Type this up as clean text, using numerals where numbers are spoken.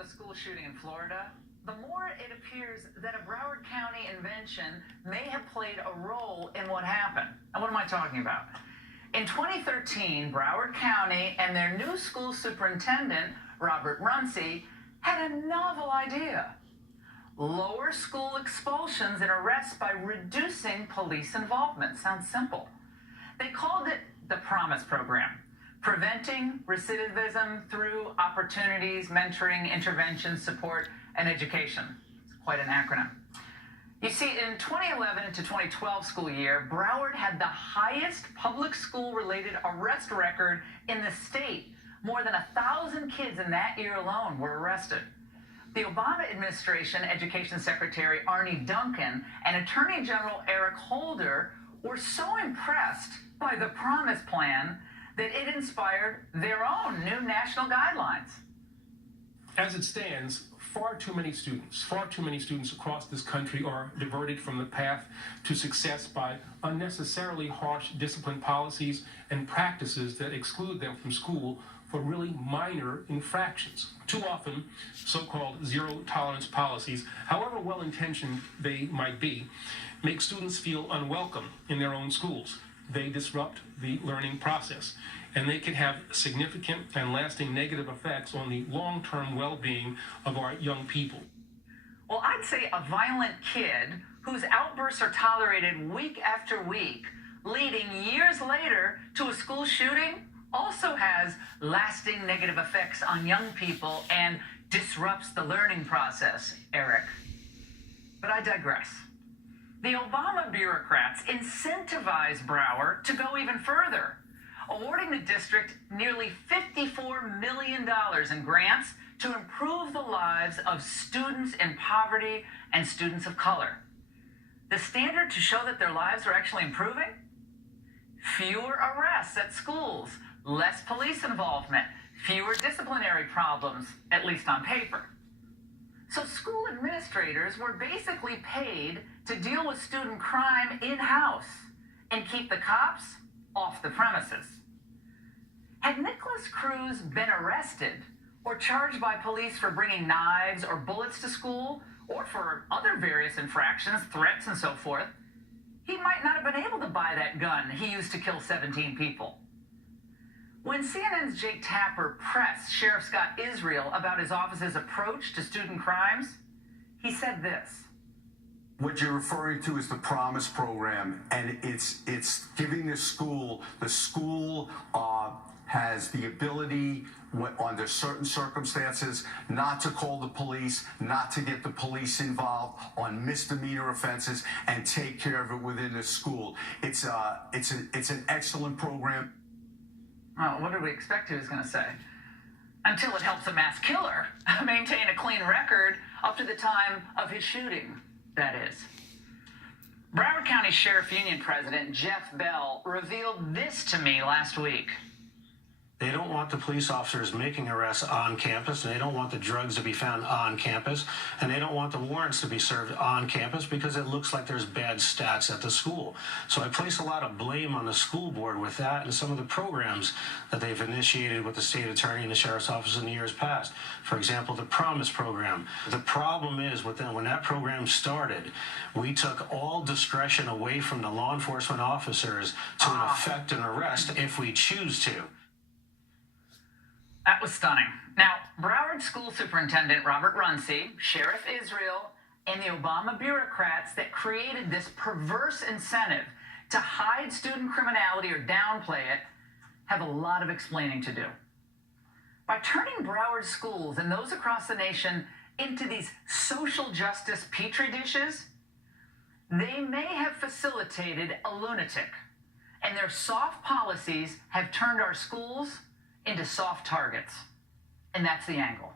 the school shooting in Florida, the more it appears that a Broward County invention may have played a role in what happened. And what am I talking about? In 2013, Broward County and their new school superintendent, Robert Runcie, had a novel idea. Lower school expulsions and arrests by reducing police involvement. Sounds simple. They called it the Promise Program, preventing recidivism through opportunities, mentoring, intervention, support, and education. It's quite an acronym. You see, in 2011 to 2012 school year, Broward had the highest public school-related arrest record in the state. More than 1,000 kids in that year alone were arrested. The Obama administration Education Secretary Arne Duncan and Attorney General Eric Holder were so impressed by the Promise Plan that it inspired their own new national guidelines. As it stands, far too many students across this country are diverted from the path to success by unnecessarily harsh discipline policies and practices that exclude them from school for really minor infractions. Too often, so-called zero-tolerance policies, however well-intentioned they might be, make students feel unwelcome in their own schools. They disrupt the learning process, and they can have significant and lasting negative effects on the long-term well-being of our young people. Well, I'd say a violent kid whose outbursts are tolerated week after week, leading years later to a school shooting, also has lasting negative effects on young people and disrupts the learning process, Eric. But I digress. The Obama bureaucrats incentivized Broward to go even further, awarding the district nearly $54 million in grants to improve the lives of students in poverty and students of color. The standard to show that their lives are actually improving? Fewer arrests at schools, less police involvement, fewer disciplinary problems, at least on paper. So school administrators were basically paid to deal with student crime in-house and keep the cops off the premises. Had Nicholas Cruz been arrested or charged by police for bringing knives or bullets to school, or for other various infractions, threats and so forth, he might not have been able to buy that gun he used to kill 17 people. When CNN's Jake Tapper pressed Sheriff Scott Israel about his office's approach to student crimes, he said this. What you're referring to is the Promise Program, and it's giving the school has the ability, under certain circumstances, not to call the police, not to get the police involved on misdemeanor offenses, and take care of it within the school. It's an excellent program. Oh, what did we expect he was going to say? Until it helps a mass killer maintain a clean record up to the time of his shooting, that is. Broward County Sheriff Union President Jeff Bell revealed this to me last week. They don't want the police officers making arrests on campus, and they don't want the drugs to be found on campus, and they don't want the warrants to be served on campus because it looks like there's bad stats at the school. So I place a lot of blame on the school board with that and some of the programs that they've initiated with the state attorney and the sheriff's office in the years past. For example, the Promise Program. The problem is when that program started, we took all discretion away from the law enforcement officers to effect an arrest if we choose to. That was stunning. Now, Broward School Superintendent Robert Runcie, Sheriff Israel, and the Obama bureaucrats that created this perverse incentive to hide student criminality or downplay it have a lot of explaining to do. By turning Broward schools and those across the nation into these social justice petri dishes, they may have facilitated a lunatic, and their soft policies have turned our schools into soft targets. And that's the angle.